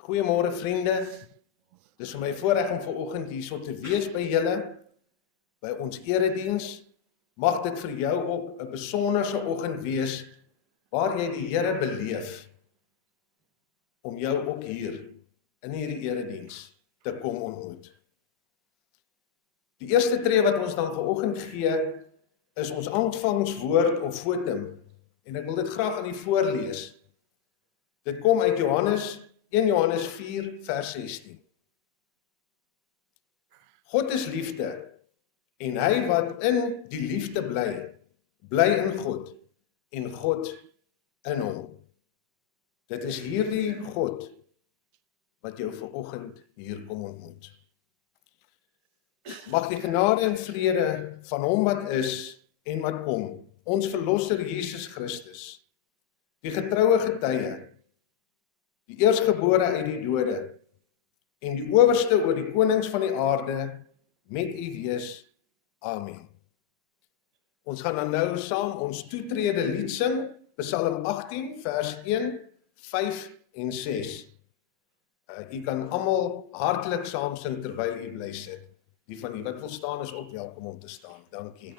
Goeiemôre vriende, dis vir my voorreg om vanoggend hierso te wees by julle, by ons erediens. Mag dit vir jou ook 'n besonderse oggend wees, waar jy die Here beleef, om jou ook hier, in hierdie erediens, te kom ontmoet. Die eerste tree wat ons dan vanoggend gee, is ons ontvangswoord of fotum, en ek wil dit graag aan u voorlees. Dit kom uit 1 Johannes 4 vers 16. God is liefde, en hy wat in die liefde bly, bly in God, en God in hom. Dit is hierdie God, wat jou vanoggend hier kom ontmoet. Mag die genade en vrede van hom wat is en wat kom, ons verlosser Jesus Christus, die getroue getuie, die eerstgebore uit die dode, en die owerste oor die konings van die aarde, met u wees. Amen. Ons gaan dan nou saam ons toetrede lied sing, Psalm 18, vers 1, 5 en 6. U kan almal hartlik saam sing terwyl u bly sit. Die van u wat wil staan is ook welkom om te staan. Dankie.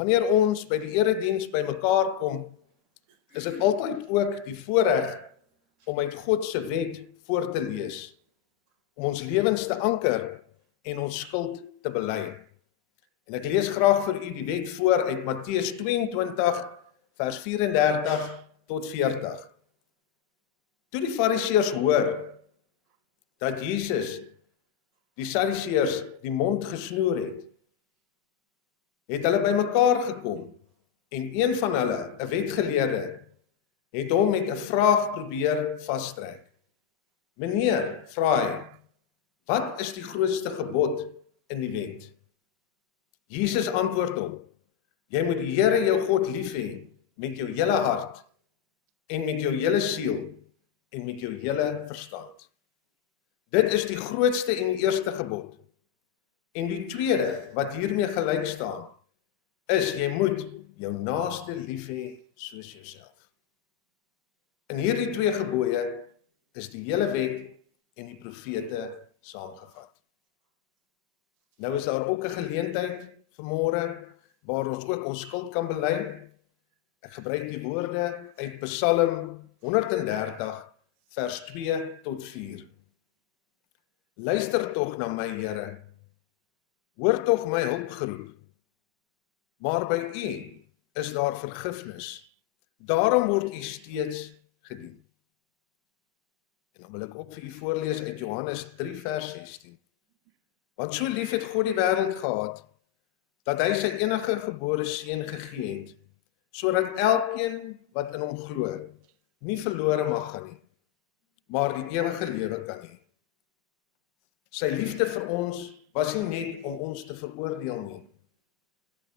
Wanneer ons by die erediens by mekaar kom, is dit altyd ook die voorreg om uit God se wet voor te lees, om ons lewens te anker en ons skuld te bely. En ek lees graag vir u die wet voor uit Matteus 22 vers 34 tot 40. Toe die Fariseërs hoor dat Jesus die Sadduseërs die mond gesnoer het het hulle bymekaar gekom en een van hulle, 'n wetgeleerde, het hom met 'n vraag probeer vastrek. Meneer, vra hy, wat is die grootste gebod in die wet? Jesus antwoord hom, jy moet die Here jou God lief hê met jou hele hart en met jou hele siel en met jou hele verstand. Dit is die grootste en die eerste gebod. En die tweede, wat hiermee gelyk staan, is jy moet jou naaste lief hê soos jouself. In hierdie twee gebooie is die hele wet en die profete saamgevat. Nou is daar ook 'n geleentheid vanmôre waar ons ook ons skuld kan bely. Ek gebruik die woorde uit Psalm 130 vers 2 tot 4. Luister tog na my, Here, hoor tog my hulpgeroep, maar by U is daar vergifnis, daarom word U steeds gedien. En dan wil ek ook vir u voorlees uit Johannes 3 vers 16. Want so lief het God die wêreld gehad, dat hy sy enige gebore seun gegee het, sodat elkeen wat in hom glo, nie verlore mag gaan nie, maar die ewige lewe kan hê. Sy liefde vir ons was nie net om ons te veroordeel nie,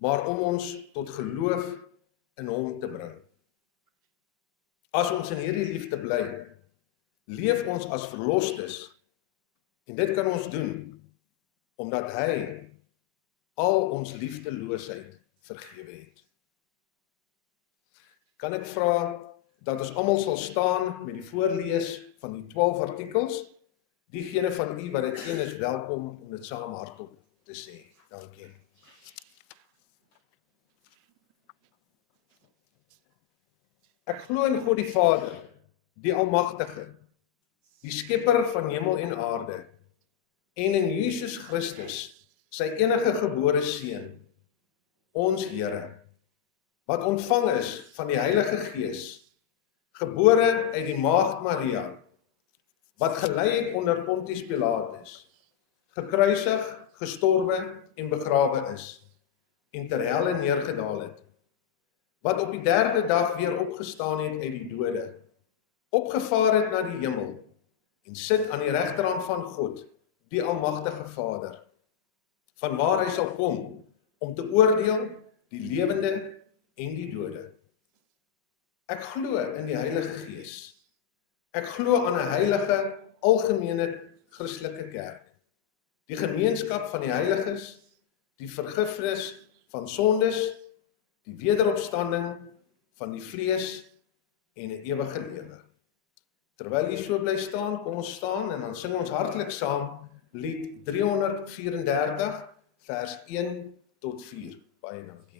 maar om ons tot geloof in hom te bring. As ons in hierdie liefde bly, leef ons as verlostes, en dit kan ons doen, omdat hy al ons liefdeloosheid vergewe het. Kan ek vra dat ons almal sal staan met die voorlees van die 12 artikels? Diegene van u wat dit ken is welkom om dit saam hardop te sê. Dankie. Ek glo in God die Vader, die Almagtige, die skepper van hemel en aarde, en in Jesus Christus, sy enige gebore seun, ons Here, wat ontvang is van die Heilige Gees, gebore uit die maagd Maria, wat gelei het onder Pontius Pilatus, gekruisig, gestorwe en begrawe is, en ter helle neergedaal het, wat op die 3de dag weer opgestaan het uit die dode, opgevaar het na die hemel, en sit aan die regterhand van God, die Almagtige Vader, vanwaar hy sal kom, om te oordeel die lewende en die dode. Ek glo in die Heilige Gees. Ek glo aan 'n heilige, algemene Christelike kerk, die gemeenskap van die heiliges, die vergifnis van sondes, die wederopstanding van die vlees en 'n ewige lewe. Terwyl jy so bly staan, kom ons staan en dan sing ons hartlik saam lied 334 vers 1 tot 4. Baie dankie.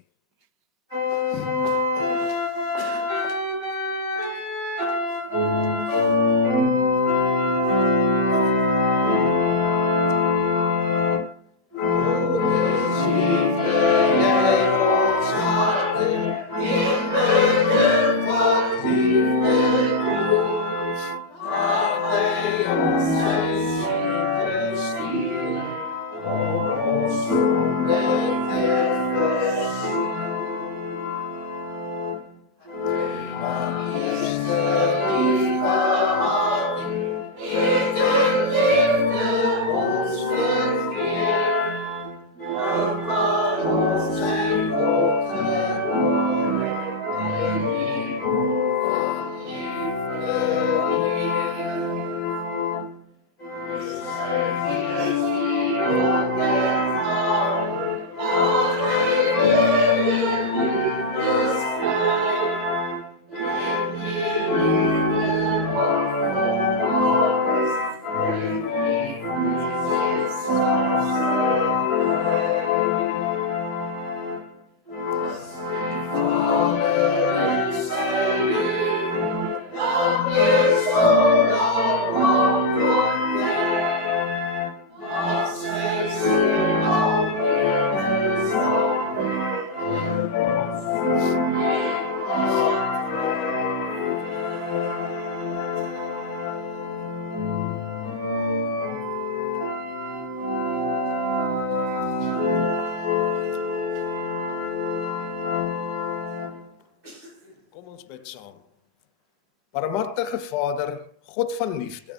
Barmhartige Vader, God van liefde,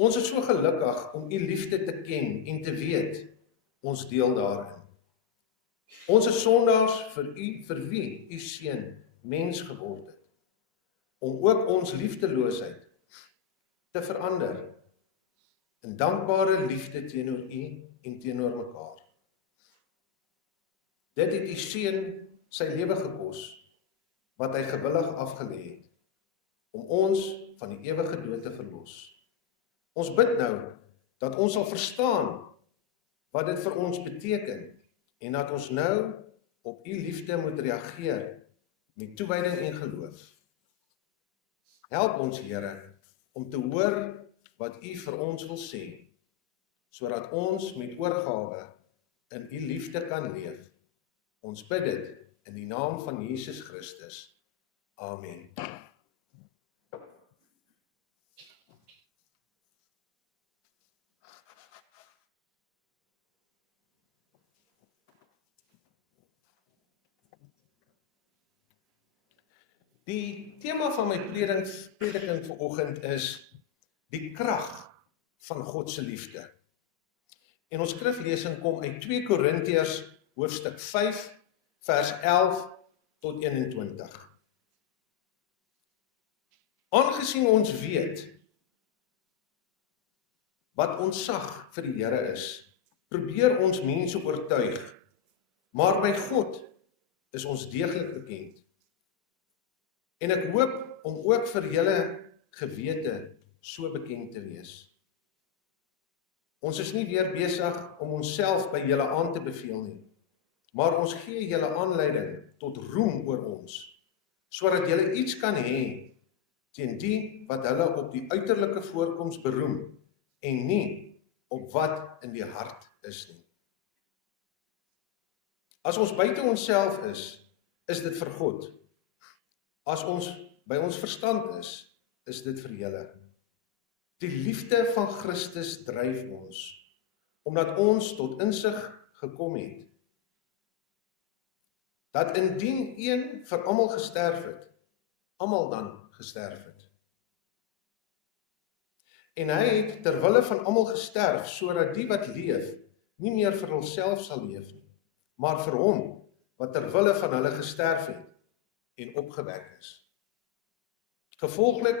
ons is so gelukkig om U liefde te ken en te weet, ons deel daarin. Ons is sondaars vir wie U Seun mens geword het, om ook ons liefdeloosheid te verander in dankbare liefde teenoor U en teenoor mekaar. Dit het U Seun sy lewe gekos, wat hy gewillig afgelê het, om ons van die ewige dood te verlos. Ons bid nou, dat ons sal verstaan, wat dit vir ons beteken, en dat ons nou op U liefde moet reageer, met toewyding en geloof. Help ons, Here, om te hoor wat U vir ons wil sê, sodat ons met oorgawe in U liefde kan leef. Ons bid dit in die naam van Jesus Christus. Amen. Die tema van my prediking vanoggend is die krag van God se liefde. En ons skriflesing kom uit 2 Korintiërs hoofstuk 5 vers 11 tot 21. Aangesien ons weet wat ontzag vir die Here is, probeer ons mense oortuig, maar by God is ons deeglik bekend. En ek hoop om ook vir julle gewete so bekend te wees. Ons is nie weer besig om onsself by julle aan te beveel nie, maar ons gee julle aanleiding tot roem oor ons, sodat julle iets kan hê teen die wat hulle op die uiterlike voorkoms beroem en nie op wat in die hart is nie. As ons buite onsself is dit vir God. As ons by ons verstand is dit vir julle. Die liefde van Christus dryf ons, omdat ons tot insig gekom het, dat indien een vir almal gesterf het, almal dan gesterf het. En hy het terwille van almal gesterf, sodat die wat leef, nie meer vir hulself sal leef nie, maar vir hom, wat terwille van hulle gesterf het, en opgewek is. Gevolglik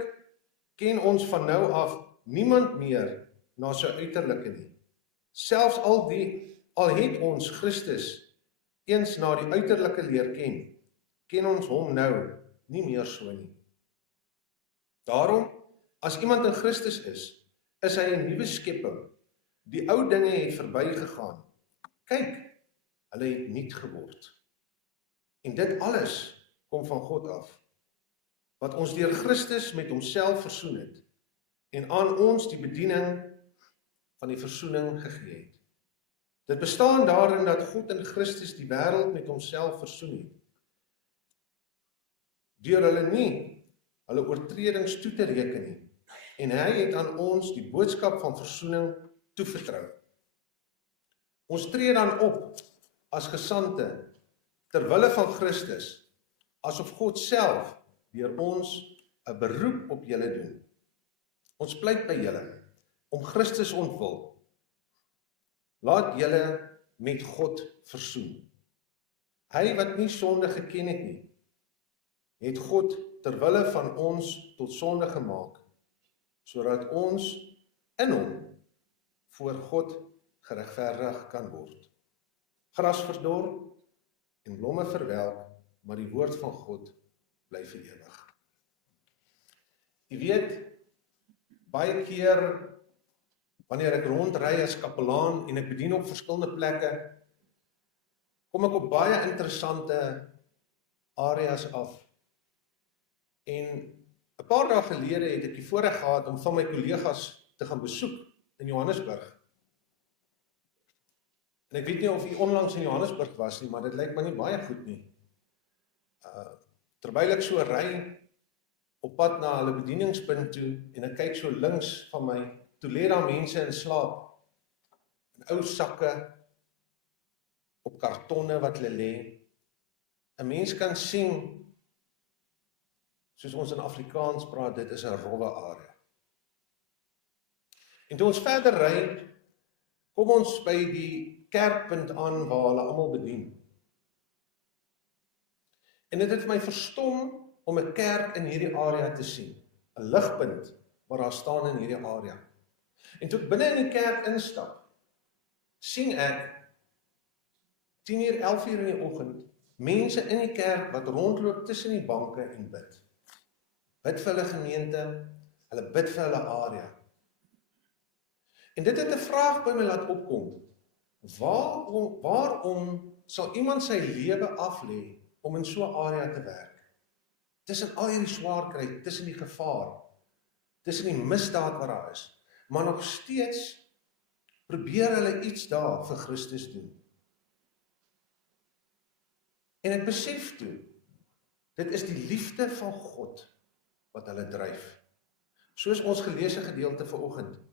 ken ons van nou af niemand meer na sy uiterlike nie. Selfs al het ons Christus eens na die uiterlike leer ken ons hom nou nie meer so nie. Daarom, as iemand in Christus is hy 'n nuwe skepping. Die ou dinge het verbygegaan. Kyk, hulle het nuut geword. En dit alles kom van God af, wat ons deur Christus met homself versoen het, en aan ons die bediening van die versoening gegee het. Dit bestaan daarin dat God in Christus die wêreld met homself versoen het, deur hulle nie hulle oortredings toe te reken nie, en hy het aan ons die boodskap van versoening toevertrou. Ons tree dan op as gesandte terwille van Christus, asof God self deur ons 'n beroep op julle doen. Ons pleit by julle om Christus ontwil. Laat julle met God versoen. Hy wat nie sonde geken het nie, het God terwille van ons tot sonde gemaak, sodat ons in hom voor God geregverdig kan word. Gras verdor en blomme verwelk, maar die woord van God bly vir ewig. Jy weet, baie keer wanneer ek rondry as kapelaan en ek bedien op verskillende plekke, kom ek op baie interessante areas af. En 'n paar dae gelede het ek die voorreg gehad om van my kollegas te gaan besoek in Johannesburg. En ek weet nie of u onlangs in Johannesburg was nie, maar dit lyk my nie baie goed nie. Terwyl ek so ry op pad na hulle bedieningspunt toe en ek kyk so links van my, toe lê daar mense in slaap, in ou sakke, op kartonne wat hulle lê. 'n Mens kan sien soos ons in Afrikaans praat, dit is 'n rowwe area. En toe ons verder ry, kom ons by die kerkpunt aan waar hulle almal bedien. En dit het vir my verstom om 'n kerk in hierdie area te sien, 'n ligpunt waar daar staan in hierdie area. En toe ek binne in die kerk instap, sien ek 10:00, 11:00 in die oggend, mense in die kerk wat rondloop tussen die banke en bid. Bid vir hulle gemeente, hulle bid vir hulle area. En dit het 'n vraag by my laat opkom. Waarom sal iemand sy lewe aflê om in so 'n area te werk? Tussen al hierdie swaar kry, tussen die gevaar, tussen die misdaad wat daar is, maar nog steeds probeer hulle iets daar vir Christus doen. En ek besef toe, dit is die liefde van God wat hulle dryf. Soos ons gelees 'n gedeelte vanoggend.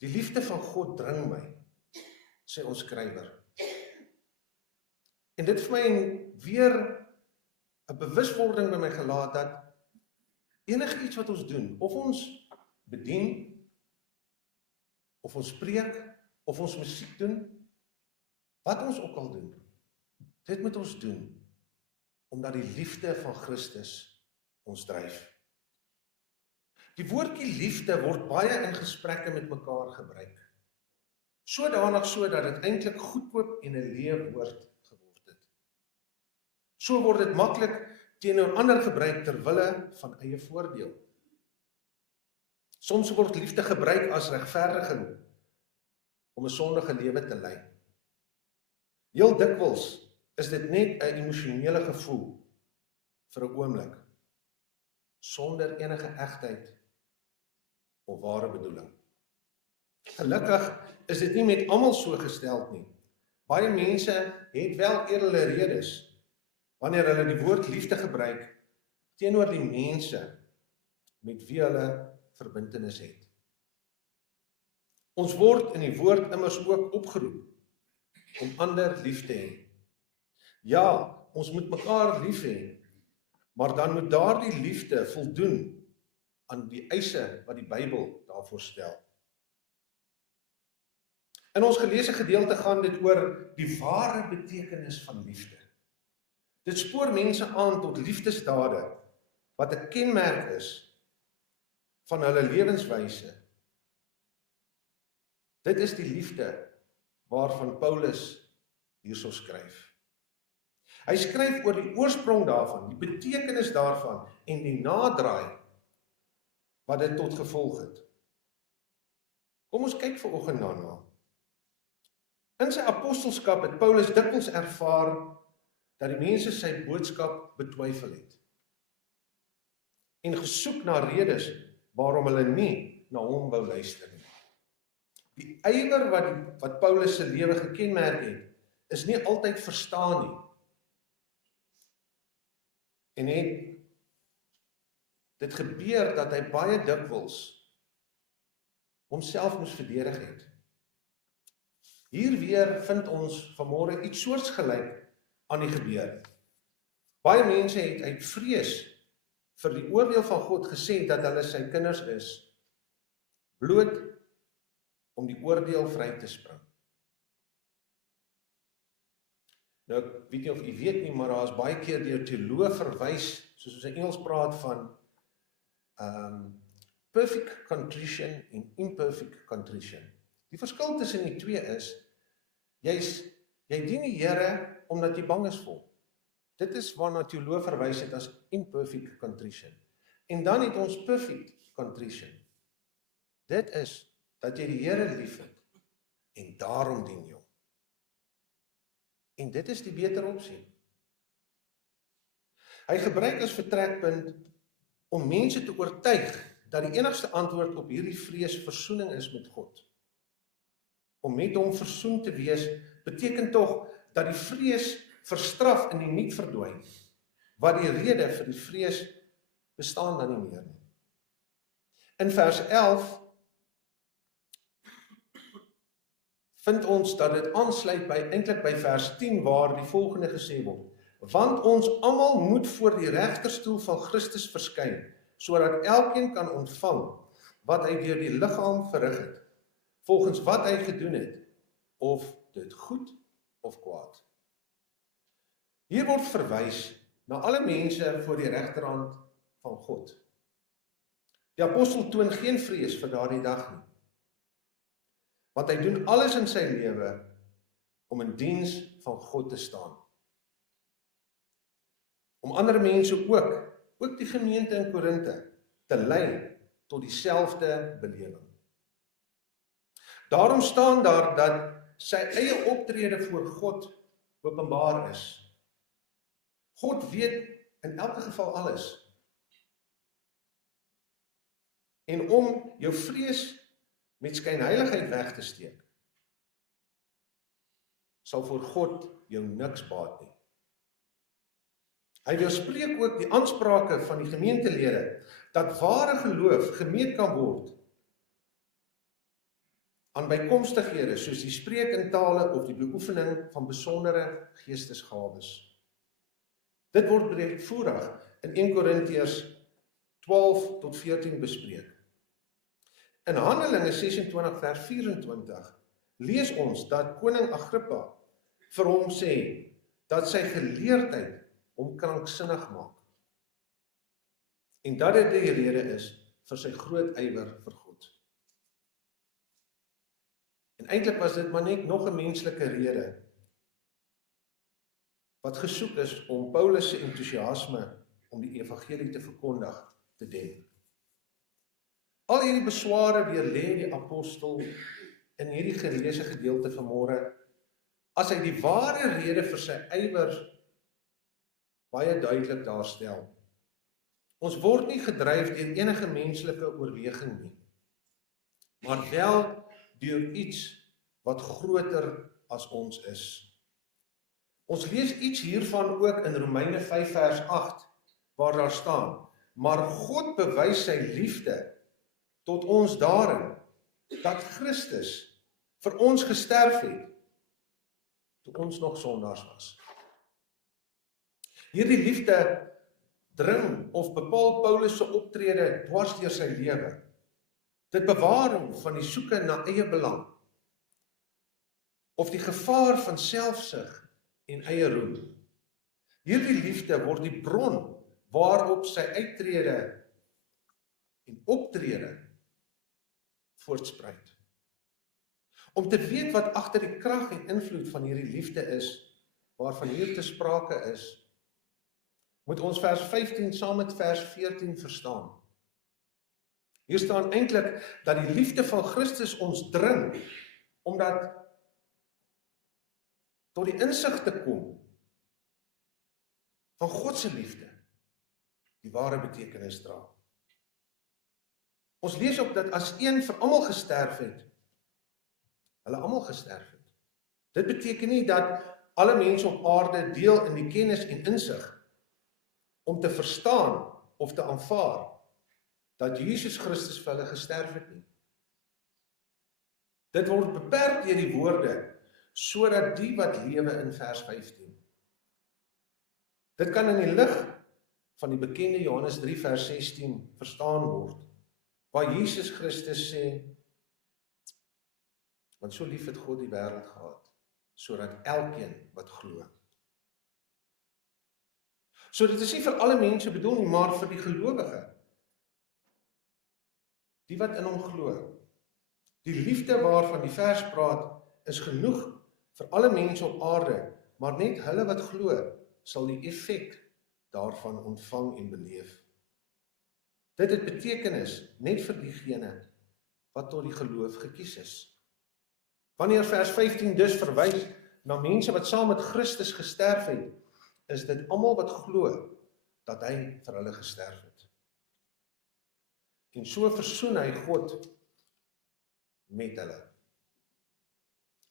Die liefde van God dring my, sê ons skrywer. En dit vir my weer 'n bewuswording by my gelaat dat enige iets wat ons doen, of ons bedien, of ons preek, of ons musiek doen, wat ons ook al doen, dit moet ons doen, omdat die liefde van Christus ons dryf. Die woordjie liefde word baie in gesprekke met mekaar gebruik. Sodanig sodat dit eintlik goedkoop en 'n leë woord geword het. So word dit maklik teenoor ander gebruik ter wille van eie voordeel. Soms word liefde gebruik as regverdiging om 'n sondige lewe te lei. Heel dikwels is dit net 'n emosionele gevoel vir 'n oomblik, sonder enige egtheid of ware bedoeling. Gelukkig is dit nie met almal so gesteld nie. Baie mense het wel edele redes wanneer hulle die woord liefde gebruik teenoor die mense met wie hulle verbintenis het. Ons word in die woord immers ook opgeroep om ander lief te hê. Ja, ons moet mekaar lief hê, maar dan moet daardie liefde voldoen aan die eise wat die Bybel daarvoor stel. In ons geleesde gedeelte gaan dit oor die ware betekenis van liefde. Dit spoor mense aan tot liefdesdade wat 'n kenmerk is van hulle lewenswyse. Dit is die liefde waarvan Paulus hierso skryf. Hy skryf oor die oorsprong daarvan, die betekenis daarvan en die naderdraai wat dit tot gevolg het. Kom ons kyk vanoggend daarna. In sy apostelskap het Paulus dikwels ervaar dat die mense sy boodskap betwyfel het en gesoek na redes waarom hulle nie na hom wou luister nie. Die ywer wat Paulus se lewe gekenmerk het, is nie altyd verstaan nie. En dit gebeur dat hy baie dikwels homself moes verdedig het. Hier weer vind ons vanmôre iets soortgelyk aan die gebeur. Baie mense het uit vrees vir die oordeel van God gesê dat hulle sy kinders is, bloot om die oordeel vry te spring. Nou, ek weet nie of u weet nie, maar daar is baie keer deur teoloë verwys, soos ons in Engels praat van perfect contrition en imperfect contrition. Die verskil tussen die twee is, jy dien die Here omdat jy bang is vir hom. Dit is waarna teoloë verwys het as imperfect contrition. En dan het ons perfect contrition. Dit is dat jy die Here liefhet en daarom dien jy hom. En dit is die beter opsie. Hy gebruik as vertrekpunt om mense te oortuig dat die enigste antwoord op hierdie vrees versoening is met God. Om met hom versoen te wees, beteken tog dat die vrees verstraf en die niet verdwyn, wat die rede vir die vrees bestaan dan nie meer nie. In vers 11 vind ons dat dit aansluit eintlik by vers 10 waar die volgende gesê word: Want ons almal moet voor die regterstoel van Christus verskyn, sodat elkeen kan ontvang wat hy deur die liggaam verrig het, volgens wat hy gedoen het, of dit goed of kwaad. Hier word verwys na alle mense voor die regterhand van God. Die apostel toon geen vrees vir daardie dag nie, want hy doen alles in sy lewe om in diens van God te staan. Om ander mense ook die gemeente in Korinthe, te lei tot dieselfde belewing. Daarom staan daar dat sy eie optrede voor God openbaar is. God weet in elke geval alles. En om jou vrees met skynheiligheid weg te steek, sal voor God jou niks baat nie. Hy weerspreek ook die aansprake van die gemeentelede, dat ware geloof gemeet kan word aan bykomstighede, soos die spreek in tale of die beoefening van besondere geestesgawes. Dit word breedvoerig in 1 Korintiërs 12 tot 14 bespreek. In Handelinge 26 vers 24 lees ons dat koning Agrippa vir hom sê dat sy geleerdheid hom kranksinnig maak. En dat dit die rede is vir sy groot ywer vir God. En eintlik was dit maar net nog 'n menslike rede wat gesoek is om Paulus se entoesiasme om die evangelie te verkondig te demp. Al hierdie besware weerlê die apostel in hierdie geleesde gedeelte vanmôre, as hy die ware rede vir sy ywer baie duidelik daarstel. Ons word nie gedryf deur enige menslike oorweging nie, maar wel deur iets wat groter as ons is. Ons lees iets hiervan ook in Romeine 5 vers 8, waar daar staan, maar God bewys sy liefde tot ons daarin, dat Christus vir ons gesterf het, toe ons nog sondaars was. Hierdie liefde dring of bepaal Paulus se optrede dwars deur sy lewe. Dit bewaar hom van die soeke na eie belang, of die gevaar van selfsug en eie roem. Hierdie liefde word die bron waarop sy uittrede en optrede voortspruit. Om te weet wat agter die krag en invloed van hierdie liefde is, waarvan hier te sprake is, moet ons vers 15 saam met vers 14 verstaan. Hier staan eintlik dat die liefde van Christus ons dring, omdat tot die insig te kom van God se liefde, die ware betekenis dra. Ons lees ook dat as een vir almal gesterf het, hulle almal gesterf het. Dit beteken nie dat alle mense op aarde deel in die kennis en insig om te verstaan of te aanvaar dat Jesus Christus vir hulle gesterf het nie. Dit word beperk deur die woorde, sodat die wat lewe in vers 15. Dit kan in die lig van die bekende Johannes 3 vers 16 verstaan word, waar Jesus Christus sê, want so lief het God die wêreld gehad, sodat elkeen wat glo. So dit is nie vir alle mense bedoel nie, maar vir die gelowige, die wat in hom glo. Die liefde waarvan die vers praat, is genoeg vir alle mense op aarde, maar net hulle wat glo, sal die effek daarvan ontvang en beleef. Dit het betekenis net vir diegene wat tot die geloof gekies is. Wanneer vers 15 dus verwys na mense wat saam met Christus gesterf het, is dit almal wat glo dat hy vir hulle gesterf het. En so versoen hy God met hulle.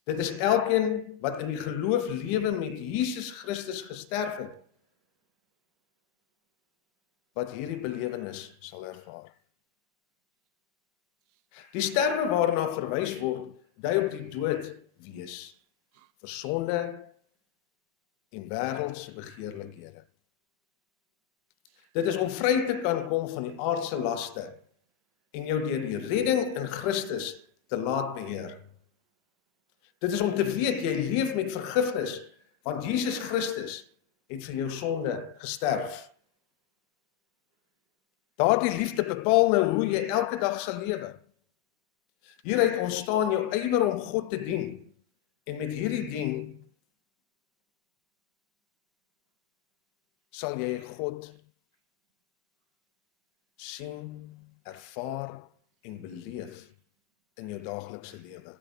Dit is elkeen wat in die geloof lewe met Jesus Christus gesterf het, wat hierdie belewenis sal ervaar. Die sterwe waarna verwys word, dui op die dood wees, vir sonde en wêreldse begeerlikhede. Dit is om vry te kan kom van die aardse laste en jou deur die redding in Christus te laat beheer. Dit is om te weet jy leef met vergifnis, want Jesus Christus het vir jou sonde gesterf. Daardie liefde bepaal nou hoe jy elke dag sal lewe. Hieruit ontstaan jou ywer om God te dien, en met hierdie dien sal jy God sien, ervaar en beleef in jou daaglikse lewe.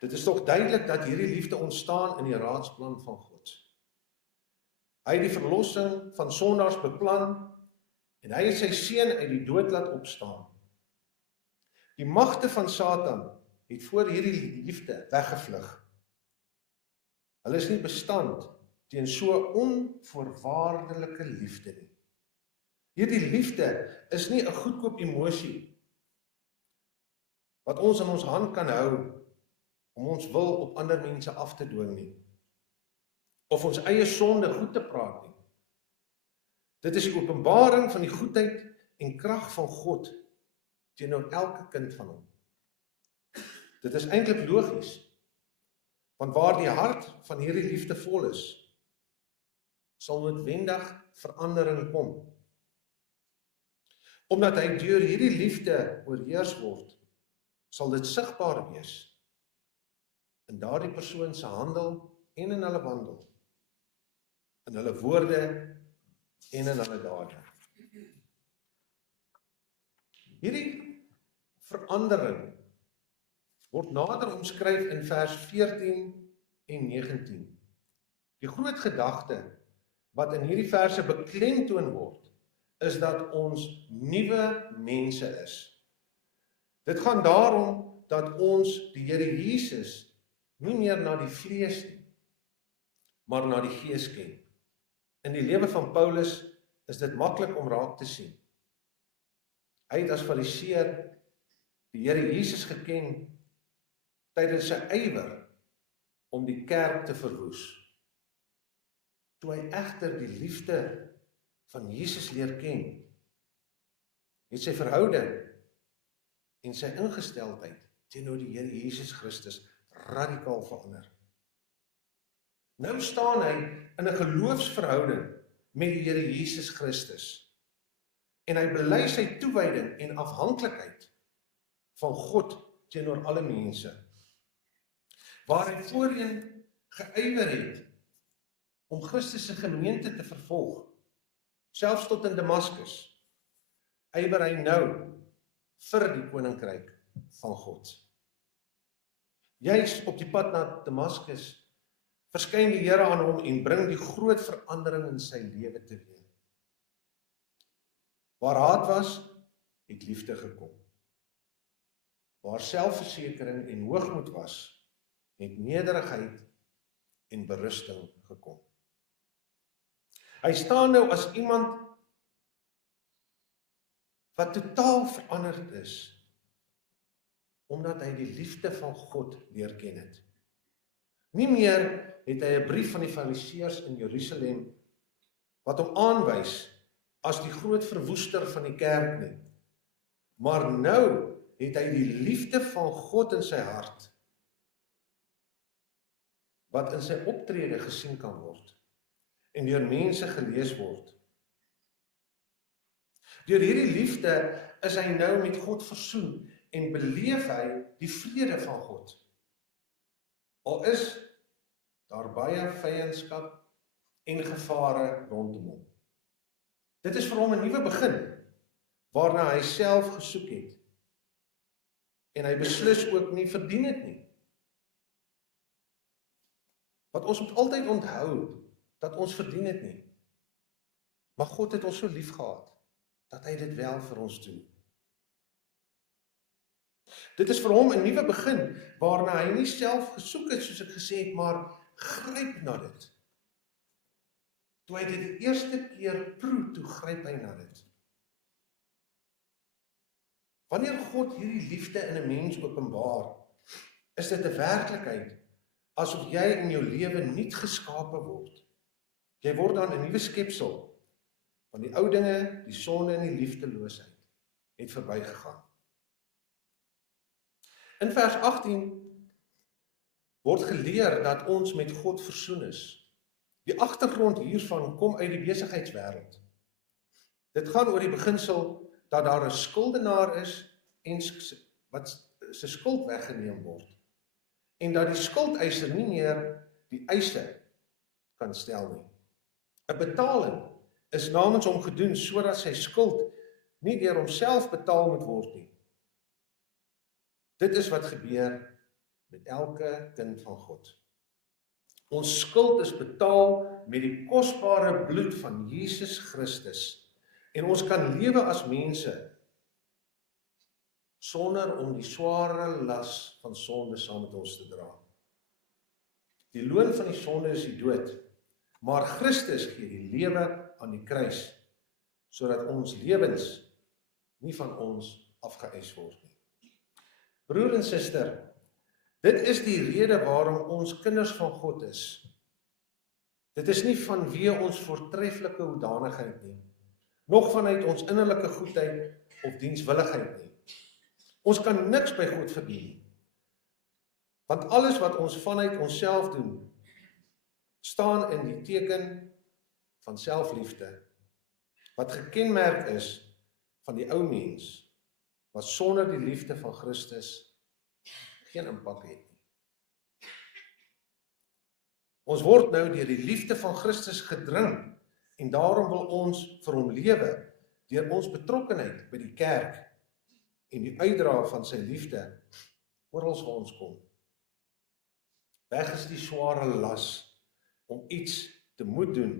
Dit is tog duidelik dat hierdie liefde ontstaan in die raadsplan van God. Hy het die verlossing van sondaars beplan en hy het sy seun uit die dood laat opstaan. Die magte van Satan het voor hierdie liefde weggevlug. Hulle is nie bestand teen so onvoorwaardelike liefde nie. Hierdie liefde is nie 'n goedkoop emosie wat ons in ons hand kan hou om ons wil op ander mense af te dwing nie, of ons eie sonde goed te praat nie. Dit is die openbaring van die goedheid en krag van God teenoor elke kind van hom. Dit is eintlik logies, want waar die hart van hierdie liefde vol is, sal noodwendig verandering kom. Omdat hy deur hierdie liefde oorheers word, sal dit sigbaar wees in daardie persoon se handel en in hulle wandel, in hulle woorde en in hulle dade. Hierdie verandering word nader omskryf in vers 14 en 19. Die groot gedagte wat in hierdie verse beklemtoon word, is dat ons nuwe mense is. Dit gaan daarom dat ons die Here Jesus nie meer na die vlees nie, maar na die Gees ken. In die lewe van Paulus is dit maklik om raak te sien. Hy het as Fariseer die Here Jesus geken tydens sy ywer om die kerk te verwoes. Toe hy egter die liefde van Jesus leer ken, het sy verhouding en sy ingesteldheid teenoor die Here Jesus Christus radikaal verander. Nou staan hy in 'n geloofsverhouding met die Here Jesus Christus en hy bely sy toewyding en afhanklikheid van God teenoor alle mense. Waar hy voorheen geywer het om Christus se gemeente te vervolg, selfs tot in Damaskus, ywer hy nou vir die koninkryk van God. Juis op die pad na Damaskus verskyn die Here aan hom en bring die groot verandering in sy lewe teweeg. Waar haat was, het liefde gekom. Waar selfversekering en hoogmoed was, het nederigheid en berusting gekom. Hy staan nou as iemand wat totaal veranderd is, omdat hy die liefde van God leer ken het. Nie meer het hy 'n brief van die Fariseërs in Jerusalem wat hom aanwys as die groot verwoester van die kerk nie, maar nou het hy die liefde van God in sy hart, wat in sy optrede gesien kan word en deur mense gelees word. Deur hierdie liefde is hy nou met God versoen en beleef hy die vrede van God. Al is daar baie vyandskap en gevare rondom hom. Dit is vir hom 'n nuwe begin, waarna hy self gesoek het. En hy beslis ook nie verdien het nie. Wat ons moet altyd onthou, dat ons verdien het nie. Maar God het ons so lief gehad, dat hy dit wel vir ons doen. Dit is vir hom 'n nuwe begin, waarna hy nie self gesoek het, soos ek gesê het, maar gryp na dit. Toe hy dit die eerste keer proe, toe gryp hy na dit. Wanneer God hierdie liefde in 'n mens openbaar, is dit 'n werklikheid asof jy in jou lewe nuut geskape word. Jy word dan 'n nuwe skepsel, van die ou dinge, die sonde en die liefdeloosheid, het verbygegaan. In vers 18 word geleer dat ons met God versoen is. Die agtergrond hiervan kom uit die besigheidswêreld. Dit gaan oor die beginsel dat daar 'n skuldenaar is en wat sy skuld weggeneem word. En dat die skuldeiser nie meer die eise kan stel nie. 'n Betaling is namens hom gedoen sodat sy skuld nie deur homself betaal moet word nie. Dit is wat gebeur met elke kind van God. Ons skuld is betaal met die kosbare bloed van Jesus Christus en ons kan lewe as mense sonder om die sware las van sonde saam met ons te dra. Die loon van die sonde is die dood, maar Christus gee die lewe aan die kruis, sodat ons lewens nie van ons afgeëis word nie. Broer en suster, dit is die rede waarom ons kinders van God is. Dit is nie vanweë ons voortreffelike hoedanigheid nie, nog vanuit ons innerlike goedheid of dienswilligheid nie. Ons kan niks by God verdien nie, want alles wat ons vanuit onsself doen, staan in die teken van selfliefde, wat gekenmerk is van die ou mens, wat sonder die liefde van Christus geen impak het nie. Ons word nou deur die liefde van Christus gedring en daarom wil ons vir hom lewe deur ons betrokkenheid by die kerk en die uitdra van sy liefde oral waar ons kom. Weg is die sware las om iets te moet doen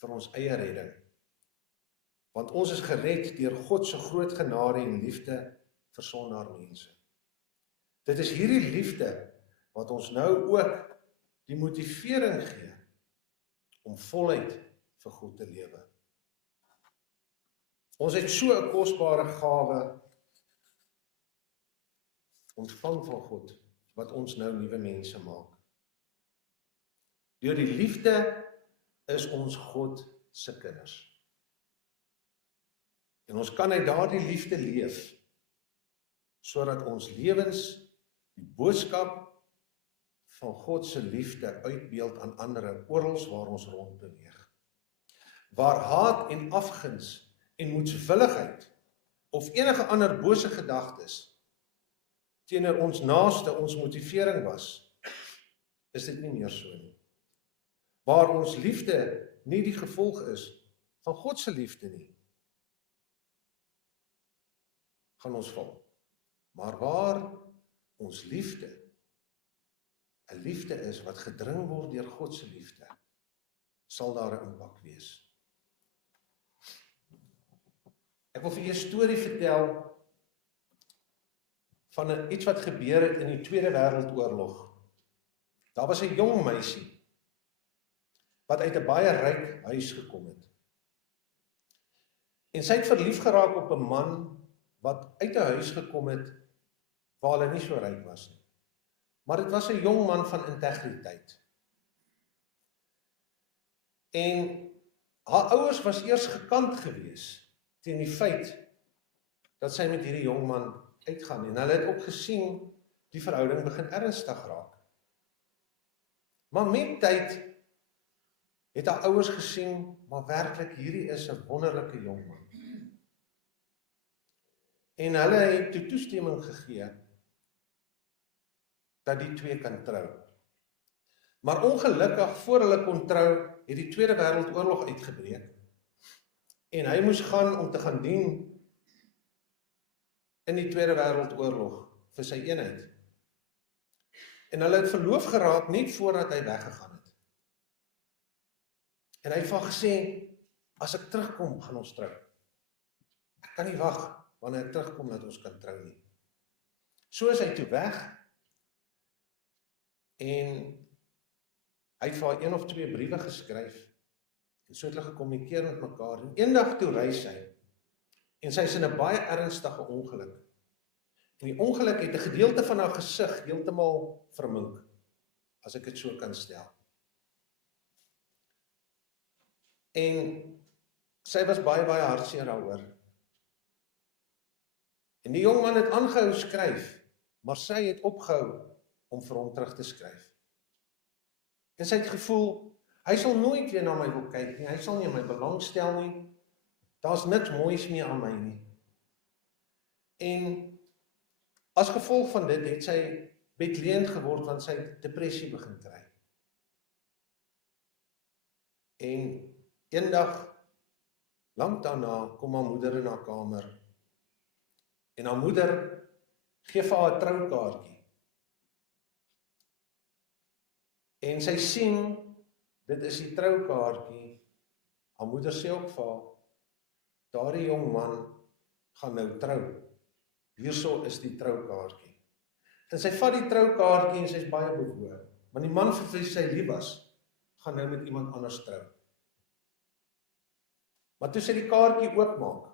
vir ons eie redding. Want ons is gered deur God se groot genade en liefde vir sondaar mense. Dit is hierdie liefde wat ons nou ook die motivering gee om voluit vir God te lewe. Ons het so 'n kosbare gawe ontvang van God, wat ons nou nuwe mense maak. Deur die liefde is ons God se kinders. En ons kan uit daardie liefde leef, sodat ons lewens die boodskap van God se liefde uitbeeld aan ander oral waar ons rondbeweeg. Waar haat en afguns en moedswilligheid of enige ander bose gedagtes teenoor ons naaste ons motivering was, is dit nie meer so nie. Waar ons liefde nie die gevolg is van God se liefde nie, gaan ons val. Maar waar ons liefde 'n liefde is wat gedring word deur God se liefde, sal daar 'n impak wees. Ek wil vir julle 'n storie vertel van iets wat gebeur het in die Tweede Wêreldoorlog. Daar was 'n jong meisie wat uit 'n baie ryk huis gekom het. En sy het verlief geraak op 'n man wat uit 'n huis gekom het waar hulle nie so ryk was nie. Maar dit was 'n jong man van integriteit. En haar ouers was eers gekant gewees teen die feit dat sy met hierdie jong man uitgaan. En hulle het ook gesien die verhouding begin ernstig raak. Maar met tyd het haar ouers gesien, maar werklik hierdie is 'n wonderlike jong man. En hulle het toestemming gegee dat die twee kan trou. Maar ongelukkig voor hulle kon trou, het die Tweede Wêreldoorlog uitgebreek. En hy moes gaan om te gaan dien in die Tweede Wêreldoorlog vir sy eenheid. En hulle het verloof geraak net voordat hy weggegaan het. En hy het van gesê, as ek terugkom, gaan ons trou. Ek kan nie wag wanneer ek terugkom dat ons kan trou nie. So is hy toe weg, en hy het vir haar 1 of 2 briewe geskryf, en so het hulle gekommunikeer met mekaar, en eendag toe reis hy, en sy is in 'n baie ernstige ongeluk. En die ongeluk het 'n gedeelte van haar gesig heeltemal vermink. as ek dit so kan stel. En sy was baie hartseer daaroor. En die jong man het aangehou skryf, maar sy het opgehou om vir hom terug te skryf. En sy het gevoel, hy sal nooit weer na my wil kyk nie, hy sal nie in my belang stel nie, daar's niks moois meer aan my nie. En as gevolg van dit het sy bedleend geword, want sy het depressie begin kry. En eendag, lank daarna, kom haar moeder in haar kamer, en haar moeder gee vir haar 'n troukaartjie. En sy sien, dit is die troukaartjie. Haar moeder sê ook vir haar, daardie jong man gaan nou trou. Hierso is die troukaartjie. En sy vat die troukaartjie en sy is baie bewoon, want die man vir wie sy lief was, gaan nou met iemand anders trou. Maar toe sy die kaartjie oopmaak,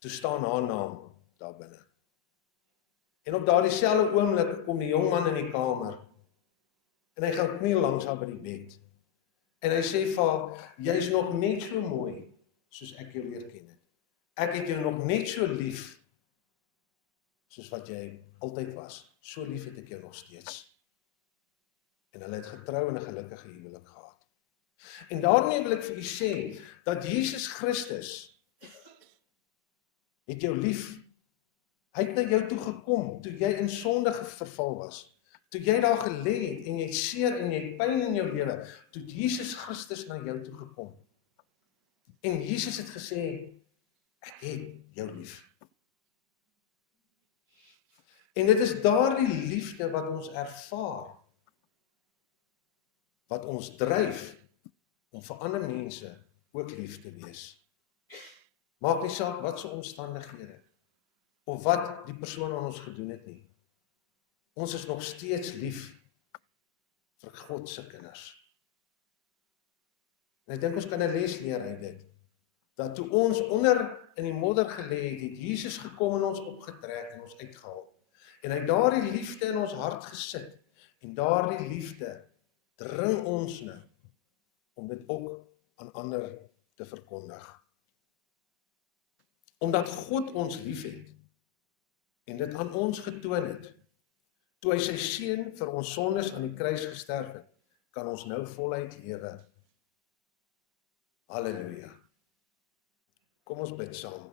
toe staan haar naam daar binne. En op daardie selfde oomblik kom die jong man in die kamer, en hy gaan kniel langs haar by die bed. En hy sê vir haar, jy is nog net so mooi, soos ek jou leer ken het. Ek het jou nog net so lief, soos wat jy altyd was. So lief het ek jou nog steeds. En hulle het getrou en 'n gelukkige huwelik gehad. En daarmee wil ek vir u sê, dat Jesus Christus het jou lief. Hy het na jou toe gekom, toe jy in sondige verval was. Toe jy daar gelê het, en jy het seer en jy het pyn in jou lewe, toe het Jesus Christus na jou toe gekom. En Jesus het gesê, ek het jou lief. En dit is daardie liefde wat ons ervaar, wat ons dryf, om vir ander mense ook lief te wees. Maak nie saak wat se omstandighede, of wat die persoon aan ons gedoen het nie. Ons is nog steeds lief vir God se kinders. En ek dink ons kan 'n les leer uit dit, dat toe ons onder in die modder gelê het, het Jesus gekom en ons opgetrek en ons uitgehaal. En hy het daardie liefde in ons hart gesit, en daardie liefde dring ons nou, om dit ook aan ander te verkondig. Omdat God ons lief het, en dit aan ons getoon het, toe hy sy seun vir ons sondes aan die kruis gesterf het, kan ons nou voluit lewe. Halleluja. Kom ons bid saam.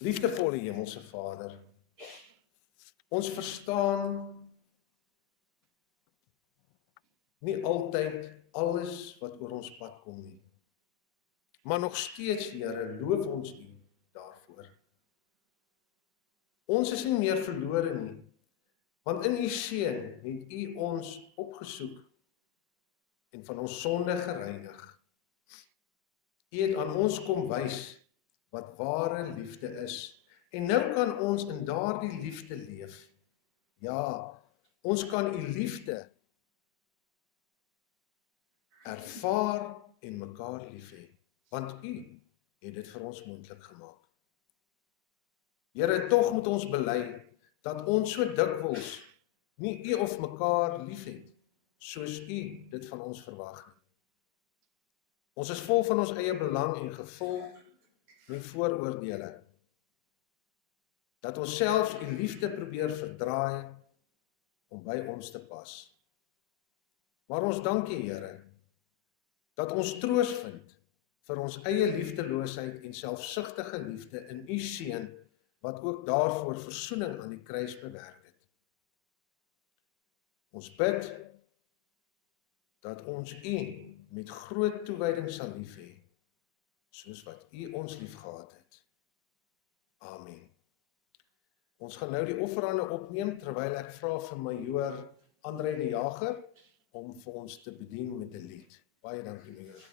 Liefdevolle Hemelse Vader, ons verstaan nie altyd alles wat oor ons pad kom nie. Maar nog steeds, Here, loof ons U daarvoor. Ons is nie meer verlore nie, want in U Seun het U ons opgesoek en van ons sonde gereinig. U het aan ons kom wys wat ware liefde is, en nou kan ons in daardie liefde leef. Ja, ons kan U liefde ervaar en mekaar lief hê, want U het dit vir ons moontlik gemaak. Here, tog moet ons bely dat ons so dikwels nie U of mekaar lief het, soos U dit van ons verwag nie. Ons is vol van ons eie belang en gevul met vooroordele, dat ons selfs U liefde probeer verdraai om by ons te pas. Maar ons dank U, Here, dat ons troos vind vir ons eie liefdeloosheid en selfsugtige liefde in U Seun, wat ook daarvoor versoening aan die kruis bewerk het. Ons bid dat ons U met groot toewyding sal lief hê, soos wat U ons lief gehad het. Amen. Ons gaan nou die offerande opneem, terwyl ek vra vir Majoor André die Jager om vir ons te bedien met 'n lied. Baie dankie, Majoor.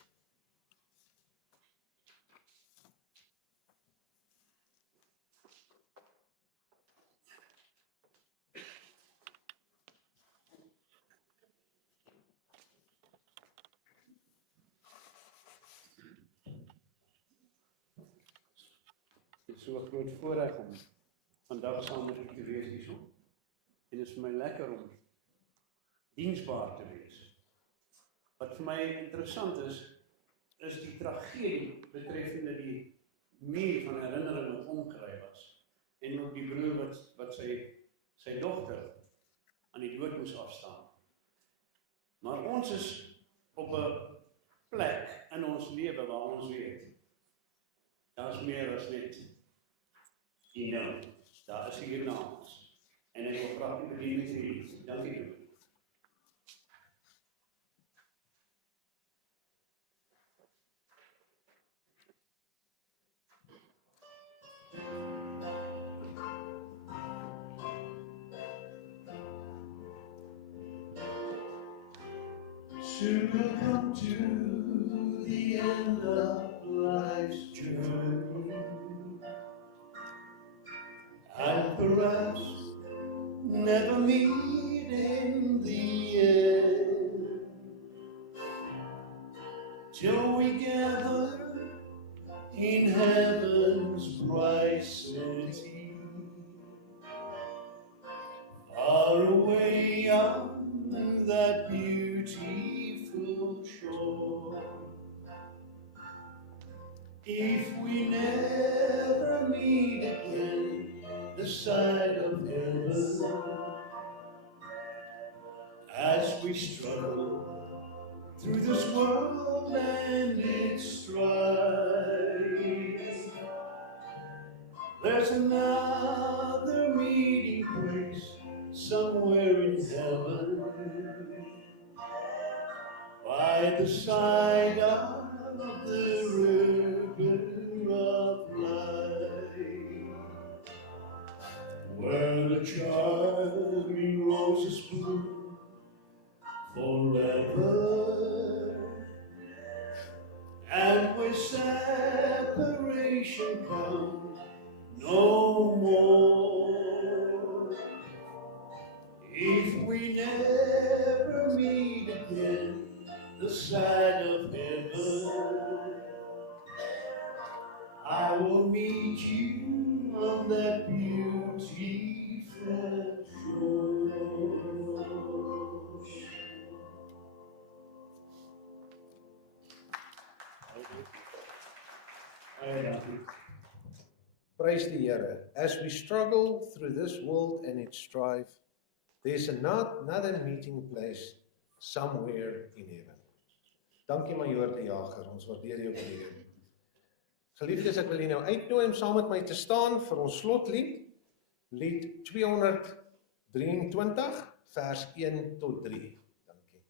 Dit is so 'n groot voorreg om vandag saam met u te wees hierso. En dit is vir my lekker om diensbaar te wees. Wat vir my interessant is die tragedie betreffende die muur van herinnering wat omgekry was. En ook die broer wat sy dogter aan die dood moes afstaan. Maar ons is op 'n plek in ons lewe waar ons weet, daar is meer as net die nou. Daar is hiernamaals. En ek wil graag die bediening vir julle. Dankie julle. Soon we'll come to the end of life's journey, and perhaps never meet in the end, till we gather in heaven's bright city, far away on that beautiful shore. If we never meet again this side of heaven, as we struggle through this world and its strife, there's another meeting place somewhere in heaven, by the side of the river of life, where the charming roses bloom forever, and where separation comes no more. If we never meet again this side of heaven, I will meet you on that beautiful shore. Praise die Here. As we struggle through this world and its strife, there's another meeting place somewhere in heaven. Dankie Majoor die Jager, ons waardeer jou baie. Geliefdes, ek wil julle nou uitnooi om saam met my te staan vir ons slotlied, lied 223, vers 1 tot 3. Dankie.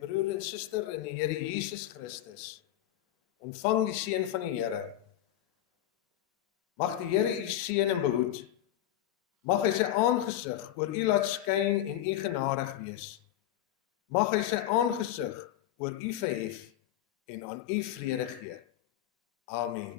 broer en suster in die Here Jesus Christus, ontvang die seën van die Here. Mag die Here u seën en behoed. Mag hy sy aangesig oor u laat skyn en u genadig wees. Mag hy sy aangesig oor u verhef en aan u vrede gee. Amen.